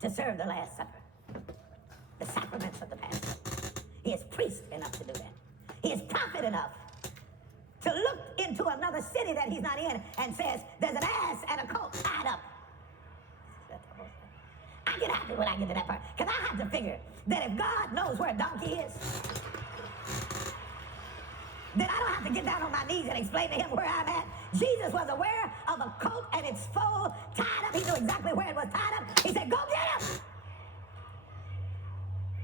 to serve the Last Supper, the sacraments of the Passover. He is priest enough to do that. He is prophet enough to look into another city that he's not in and says, there's an ass and a colt tied up. I get happy when I get to that part, because I have to figure that if God knows where a donkey is, then I don't have to get down on my knees and explain to him where I'm at. Jesus was aware of a colt and its foal tied up. He knew exactly where it was tied up. He said, go get him.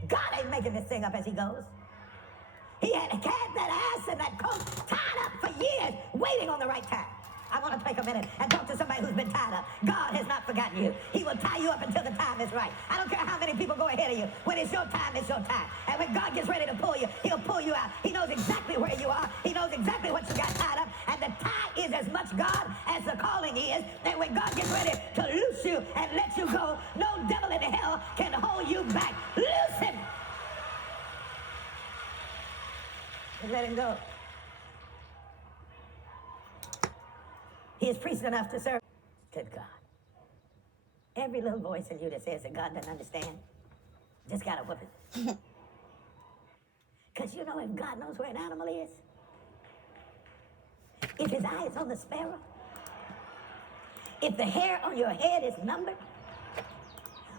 God ain't making this thing up as he goes. He had that ass and that coat tied up for years, waiting on the right time. I want to take a minute and talk to somebody who's been tied up. God has not forgotten you. He will tie you up until the time is right. I don't care how many people go ahead of you. When it's your time, it's your time. And when God gets ready to pull you, he'll pull you out. He knows exactly where you are. He knows exactly what you got tied up. And the tie is as much God as the calling is. And when God gets ready to loose you and let you go, no devil in hell can hold you back. Loose him. And let him go. He is priest enough to serve. Good God. Every little voice in you that says that God doesn't understand, just got to whoop it. Because you know, if God knows where an animal is, if his eye is on the sparrow, if the hair on your head is numbered,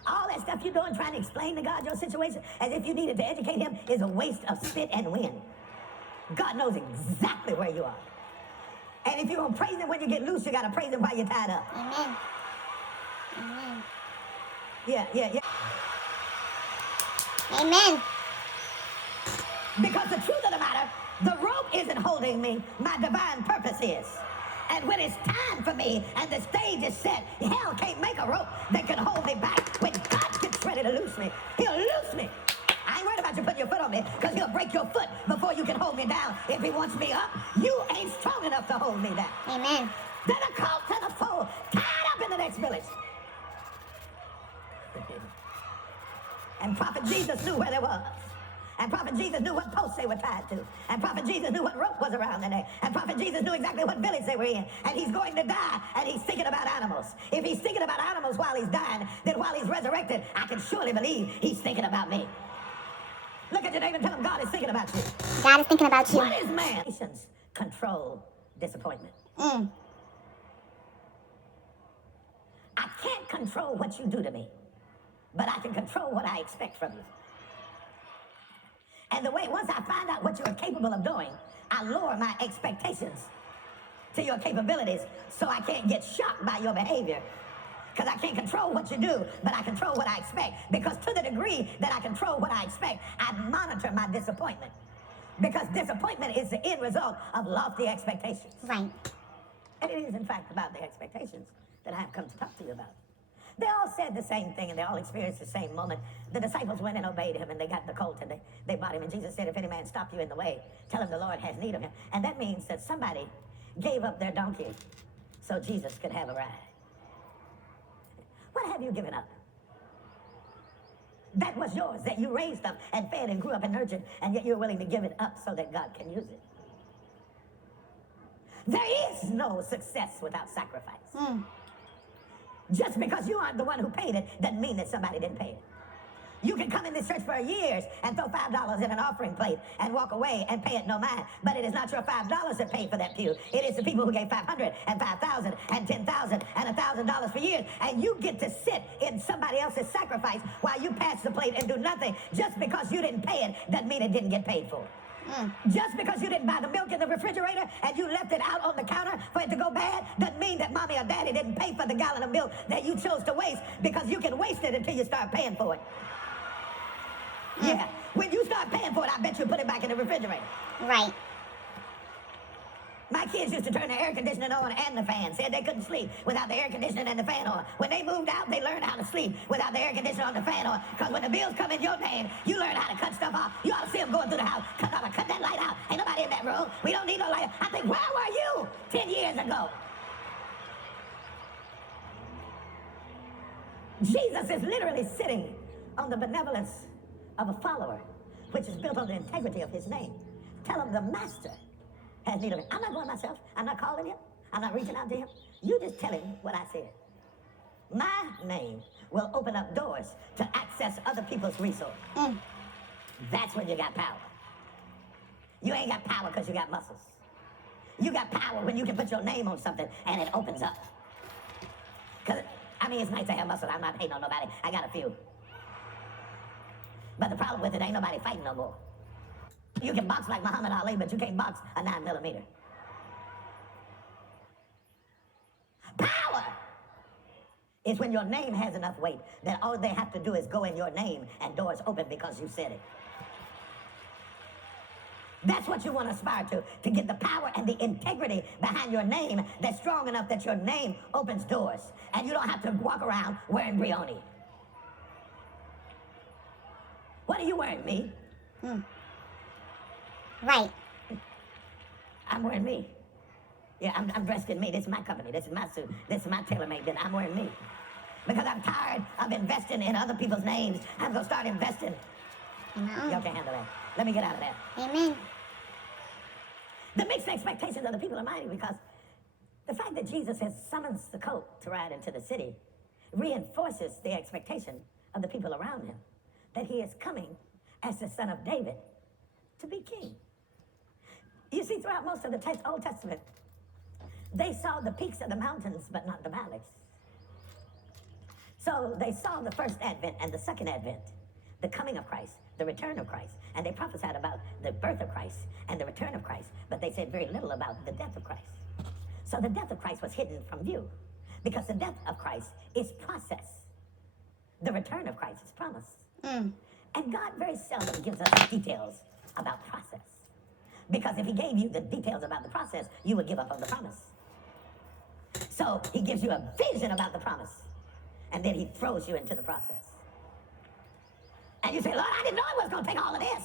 all that stuff you're doing trying to explain to God your situation as if you needed to educate him is a waste of spit and wind. God knows exactly where you are. And if you're going to praise him when you get loose, you got to praise him while you're tied up. Amen. Amen. Yeah. Amen. Because the truth of the matter, the rope isn't holding me. My divine purpose is. And when it's time for me and the stage is set, hell can't make a rope that can hold me back. When God gets ready to loose me, he'll loose me. I ain't worried about you putting your foot on me, because he'll break your foot before you can hold me down. If he wants me up, you ain't strong enough to hold me down. Amen. Then a colt and a foal tied up in the next village. And Prophet Jesus knew where they was. And Prophet Jesus knew what posts they were tied to. And Prophet Jesus knew what rope was around their neck. And Prophet Jesus knew exactly what village they were in. And he's going to die, and he's thinking about animals. If he's thinking about animals while he's dying, then while he's resurrected, I can surely believe he's thinking about me. Look at your neighbor and tell him God is thinking about you. God is thinking about you. What is man? Nations control disappointment. I can't control what you do to me, but I can control what I expect from you. And the way, once I find out what you're capable of doing, I lower my expectations to your capabilities so I can't get shocked by your behavior. Because I can't control what you do, but I control what I expect. Because to the degree that I control what I expect, I monitor my disappointment. Because disappointment is the end result of lofty expectations. Right. And it is, in fact, about the expectations that I have come to talk to you about. They all said the same thing, and they all experienced the same moment. The disciples went and obeyed him, and they got the colt, and they brought him. And Jesus said, if any man stop you in the way, tell him the Lord has need of him. And that means that somebody gave up their donkey so Jesus could have a ride. What have you given up? That was yours, that you raised up and fed and grew up and nurtured, and yet you're willing to give it up so that God can use it. There is no success without sacrifice. Just because you aren't the one who paid it doesn't mean that somebody didn't pay it. You can come in this church for years and throw $5 in an offering plate and walk away and pay it no mind. But it is not your $5 that paid for that pew. It is the people who gave $500 and $5,000 and $10,000 and $1,000 for years. And you get to sit in somebody else's sacrifice while you pass the plate and do nothing. Just because you didn't pay it doesn't mean it didn't get paid for. Just because you didn't buy the milk in the refrigerator and you left it out on the counter for it to go bad doesn't mean that mommy or daddy didn't pay for the gallon of milk that you chose to waste, because you can waste it until you start paying for it. Yeah, when you start paying for it, I bet you put it back in the refrigerator. Right. My kids used to turn the air conditioning on and the fan. Said they couldn't sleep without the air conditioning and the fan on. When they moved out, they learned how to sleep without the air conditioner on the fan on. Because when the bills come in your name, you learn how to cut stuff off. You ought to see them going through the house. Cut that light out. Ain't nobody in that room. We don't need no light. I think, where were you 10 years ago? Jesus is literally sitting on the benevolence of a follower, which is built on the integrity of his name. Tell him the master has need of him. I'm not going myself. I'm not calling him. I'm not reaching out to him. You just tell him what I said. My name will open up doors to access other people's resources. That's when you got power. You ain't got power because you got muscles. You got power when you can put your name on something and it opens up. Because, I mean, it's nice to have muscles. I'm not hating on nobody. I got a few. But the problem with it, ain't nobody fighting no more. You can box like Muhammad Ali, but you can't box a 9mm. Power is when your name has enough weight that all they have to do is go in your name and doors open because you said it. That's what you want to aspire to get the power and the integrity behind your name that's strong enough that your name opens doors and you don't have to walk around wearing Brioni. What are you wearing, me? Right. I'm wearing me. Yeah, I'm dressed in me. This is my company. This is my suit. This is my tailor-made. I'm wearing me. Because I'm tired of investing in other people's names. I'm going to start investing. Y'all can handle that. Let me get out of that. Amen. The mixed expectations of the people are mighty because the fact that Jesus has summoned the colt to ride into the city reinforces the expectation of the people around him that he is coming as the son of David to be king. You see, throughout most of the Old Testament, they saw the peaks of the mountains, but not the valleys. So they saw the first advent and the second advent, the coming of Christ, the return of Christ, and they prophesied about the birth of Christ and the return of Christ, but they said very little about the death of Christ. So the death of Christ was hidden from view because the death of Christ is process. The return of Christ is promise. And God very seldom gives us details about process. Because if he gave you the details about the process, you would give up on the promise. So he gives you a vision about the promise, and then he throws you into the process. And you say, Lord, I didn't know it was going to take all of this.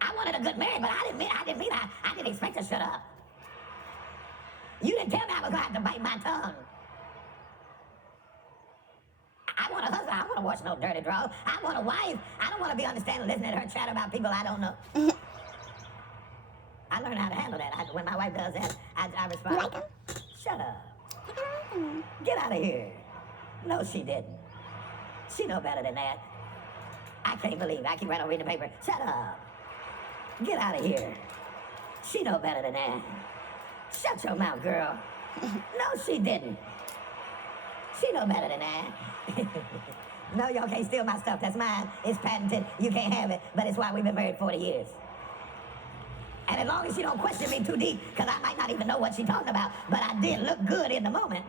I wanted a good marriage, but I didn't expect to shut up. You didn't tell me I was going to have to bite my tongue. I want a husband. I don't want to watch no dirty drawers. I want a wife. I don't want to be understanding, listening to her chat about people I don't know. I learned how to handle that. When my wife does that, I respond, You like him? Shut up. Get out of here. No, she didn't. She know better than that. I can't believe it. I keep right on reading the paper. Shut up. Get out of here. She know better than that. Shut your mouth, girl. No, she didn't. She know better than that. No, y'all can't steal my stuff. That's mine. It's patented. You can't have it. But it's why we've been married 40 years. And as long as she don't question me too deep, because I might not even know what she's talking about, but I did look good in the moment.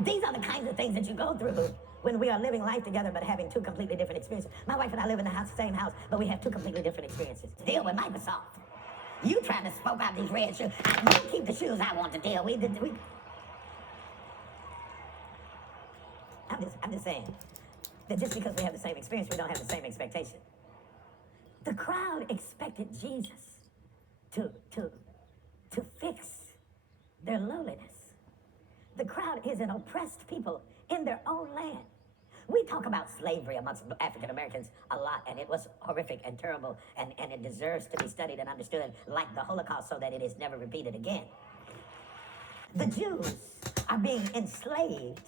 These are the kinds of things that you go through when we are living life together but having two completely different experiences. My wife and I live in the same house, but we have two completely different experiences. Deal with Microsoft. You trying to spoke out these red shoes. You keep the shoes I want to deal with. I'm just saying that just because we have the same experience, we don't have the same expectation. The crowd expected Jesus to fix their lowliness. The crowd is an oppressed people in their own land. We talk about slavery amongst African Americans a lot, and it was horrific and terrible, and it deserves to be studied and understood like the Holocaust so that it is never repeated again. The Jews are being enslaved,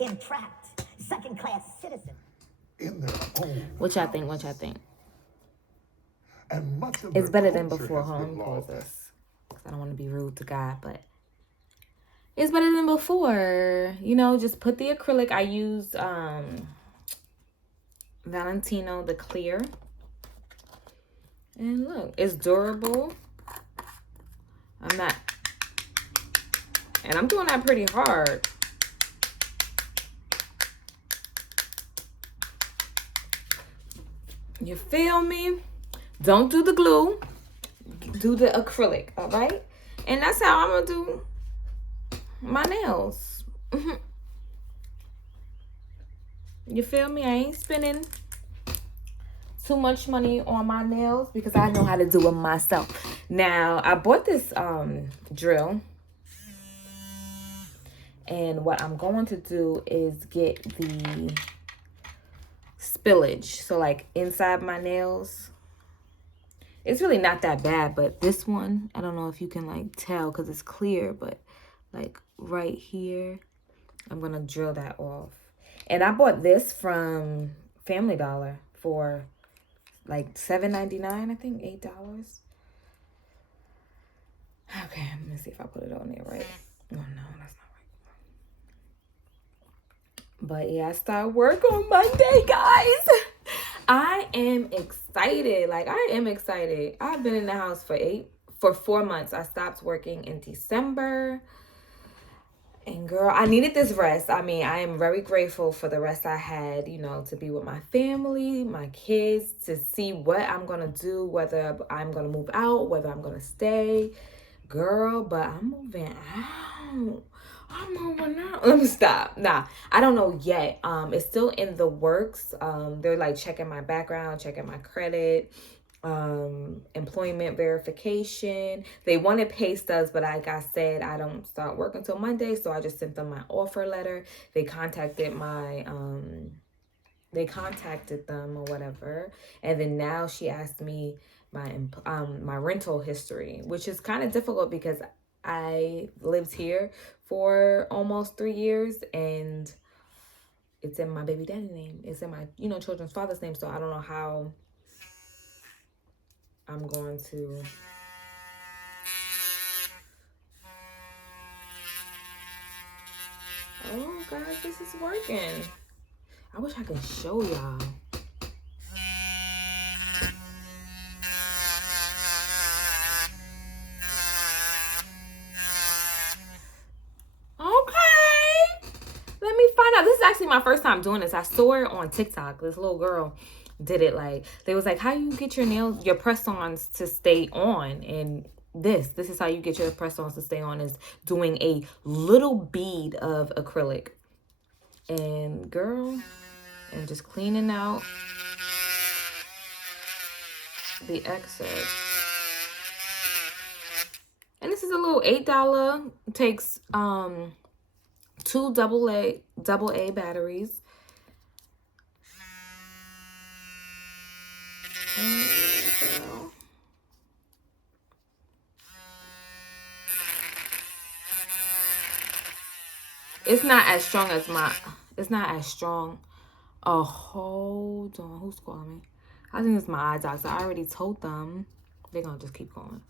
entrapped, second-class citizens. In their own What y'all think? And much of It's their better than culture before. has Hold on, been let me pause lost. this. 'Cause I don't want to be rude to God, but it's better than before. You know, just put the acrylic. I used Valentino, the clear. And look, it's durable. And I'm doing that pretty hard. You feel me? Don't do the glue. Do the acrylic, all right? And that's how I'm going to do my nails. You feel me? I ain't spending too much money on my nails because I know how to do them myself. Now, I bought this drill. And what I'm going to do is get the spillage. So, like, inside my nails. It's really not that bad, but this one, I don't know if you can, like, tell because it's clear. But, like, right here, I'm going to drill that off. And I bought this from Family Dollar for like $7.99, I think, $8. Okay, let me see if I put it on there right. Oh, no, that's not right. But yeah, I start work on Monday, guys. I am excited. Like, I am excited. I've been in the house for 4 months. I stopped working in December. And girl, I needed this rest. I mean, I am very grateful for the rest I had, you know, to be with my family, my kids, to see what I'm going to do, whether I'm going to move out, whether I'm going to stay. Girl, but I'm moving out. I'm moving out. Let me stop. Nah, I don't know yet. It's still in the works. They're like checking my background, checking my credit, employment verification. They wanted pay stubs, but like I said, I don't start work until Monday, so I just sent them my offer letter. They contacted them or whatever, and then now she asked me my rental history, which is kind of difficult because I lived here for almost 3 years, and it's in my baby daddy name. It's in my, you know, children's father's name, so I don't know how I'm going to... Oh, guys, this is working. I wish I could show y'all. Okay. Let me find out. This is actually my first time doing this. I saw it on TikTok. This little girl did it. Like, they was like, how you get your press-ons to stay on? And this is how you get your press-ons to stay on, is doing a little bead of acrylic. And girl, and just cleaning out the excess. And this is a little $8. It takes 2 double A batteries. Girl. It's not as strong as it's not as strong. Oh, hold on. Who's calling me? I think it's my eye doctor. I already told them. They're going to just keep calling.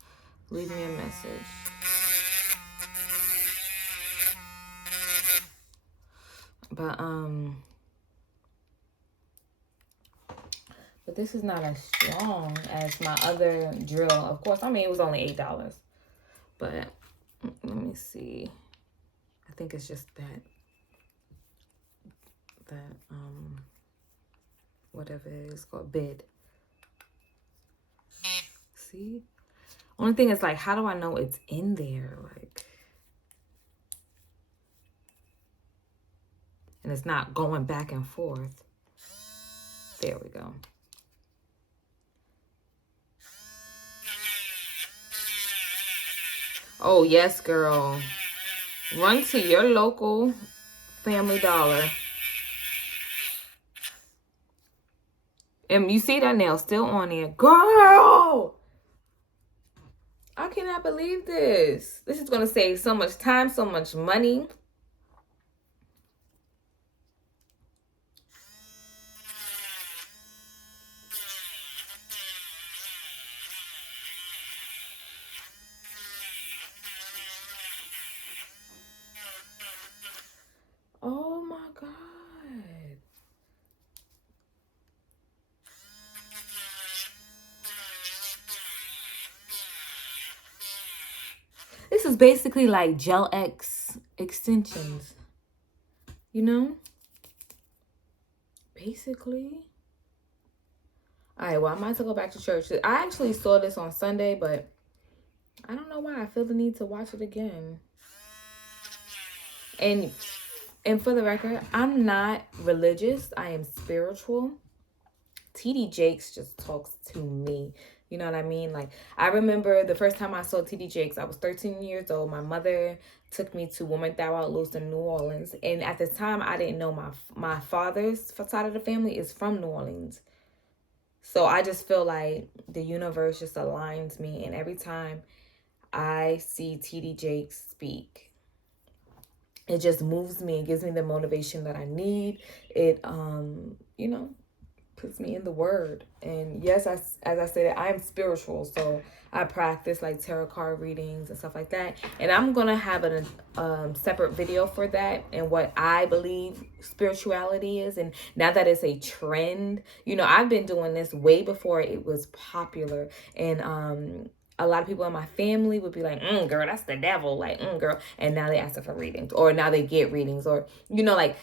Leave me a message. But this is not as strong as my other drill. Of course, I mean, it was only $8. But let me see. I think it's just that whatever it is called, bid. See? Only thing is, like, how do I know it's in there? Like, and it's not going back and forth. There we go. Oh, yes, girl. Run to your local Family Dollar. And you see that nail still on there. Girl! I cannot believe this. This is going to save so much time, so much money. Oh my God. This is basically like Gel X extensions. You know? Basically. Alright, well, I might have to go back to church. I actually saw this on Sunday, but I don't know why. I feel the need to watch it again. And for the record, I'm not religious. I am spiritual. TD Jakes just talks to me. You know what I mean? Like, I remember the first time I saw TD Jakes, I was 13 years old. My mother took me to Woman Thou Art Loose in New Orleans. And at the time, I didn't know my father's side of the family is from New Orleans. So I just feel like the universe just aligns me. And every time I see TD Jakes speak, it just moves me. It gives me the motivation that I need. It, you know, puts me in the word. And yes, as I said, I'm spiritual, so I practice like tarot card readings and stuff like that. And I'm gonna have a separate video for that and what I believe spirituality is. And now that it's a trend, you know, I've been doing this way before it was popular. And a lot of people in my family would be like, girl, that's the devil, like, girl. And now they ask for readings, or now they get readings, or, you know, like,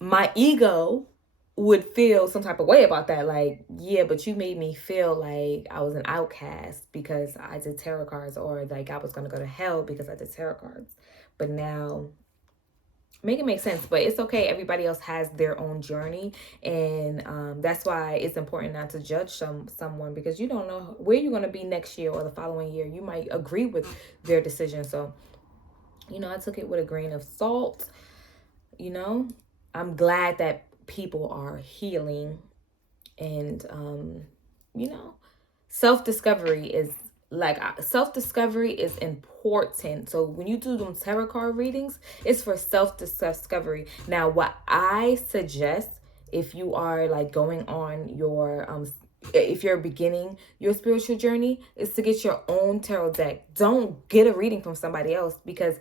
my ego would feel some type of way about that. Like, yeah, but you made me feel like I was an outcast because I did tarot cards, or like I was going to go to hell because I did tarot cards. But now, make it make sense. But it's okay. Everybody else has their own journey. And that's why it's important not to judge someone, because you don't know where you're going to be next year or the following year. You might agree with their decision. So, you know, I took it with a grain of salt. You know, I'm glad that people are healing. And you know, self-discovery is important. So when you do them tarot card readings, it's for self-discovery. Now, what I suggest, if you are like going on your if you're beginning your spiritual journey, is to get your own tarot deck. Don't get a reading from somebody else, because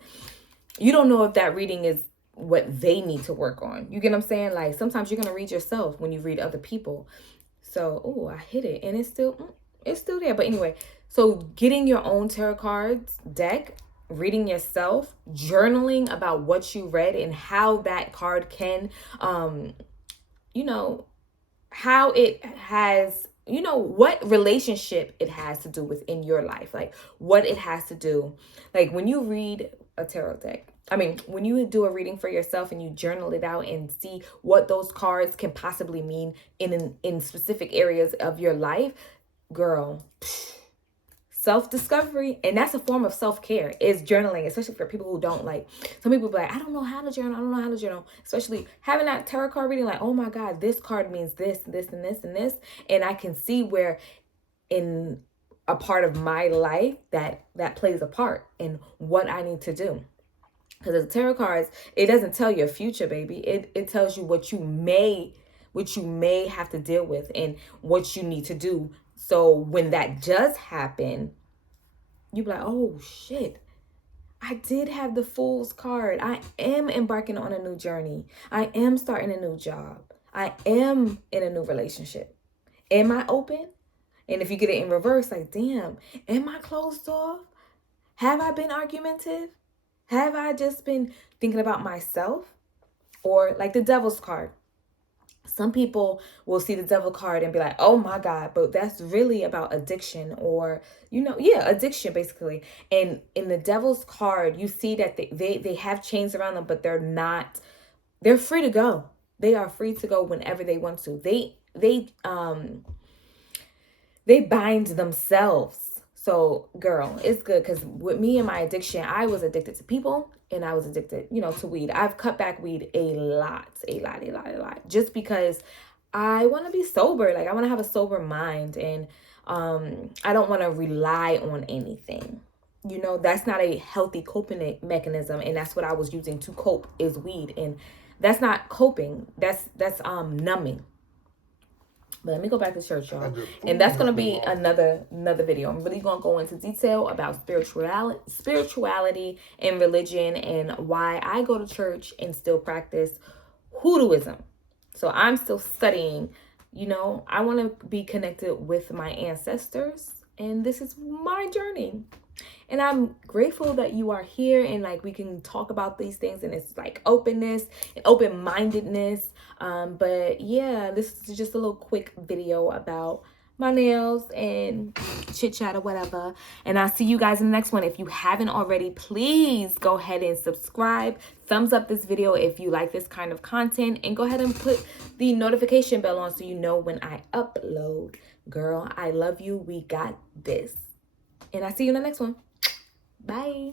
you don't know if that reading is what they need to work on. You get what I'm saying? Like, sometimes you're going to read yourself when you read other people. So, oh, I hit it and it's still there. But anyway, so getting your own tarot cards deck, reading yourself, journaling about what you read and how that card can, you know, how it has, you know, what relationship it has to do within your life, like what it has to do. Like when you read a tarot deck, when you do a reading for yourself and you journal it out and see what those cards can possibly mean in specific areas of your life, girl, self-discovery. And that's a form of self-care, is journaling, especially for people who don't like. Some people be like, I don't know how to journal. Especially having that tarot card reading, like, oh my God, this card means this, this, and this, and this. And I can see where in a part of my life that plays a part in what I need to do. Because the tarot cards, it doesn't tell your future, baby. It tells you what you may have to deal with and what you need to do. So when that does happen, you be like, oh shit, I did have the Fool's card. I am embarking on a new journey. I am starting a new job. I am in a new relationship. Am I open? And if you get it in reverse, like, damn, am I closed off? Have I been argumentative? Have I just been thinking about myself? Or like the Devil's card. Some people will see the Devil card and be like, oh my God, but that's really about addiction, or, you know, addiction basically. And in the Devil's card, you see that they have chains around them, but they're free to go. They are free to go whenever they want to. They bind themselves. So, girl, it's good, because with me and my addiction, I was addicted to people and I was addicted, you know, to weed. I've cut back weed a lot, just because I want to be sober. Like, I want to have a sober mind, and I don't want to rely on anything. You know, that's not a healthy coping mechanism, and that's what I was using to cope, is weed, and that's not coping. That's numbing. But let me go back to church, y'all. And that's going to be another video. I'm really going to go into detail about spirituality and religion, and why I go to church and still practice hoodooism. So I'm still studying. You know, I want to be connected with my ancestors, and this is my journey. And I'm grateful that you are here, and like we can talk about these things, and it's like openness and open-mindedness. But yeah, this is just a little quick video about my nails and chit chat or whatever. And I'll see you guys in the next one. If you haven't already, please go ahead and subscribe. Thumbs up this video if you like this kind of content, and go ahead and put the notification bell on so you know when I upload. Girl, I love you. We got this. And I'll see you in the next one. Bye.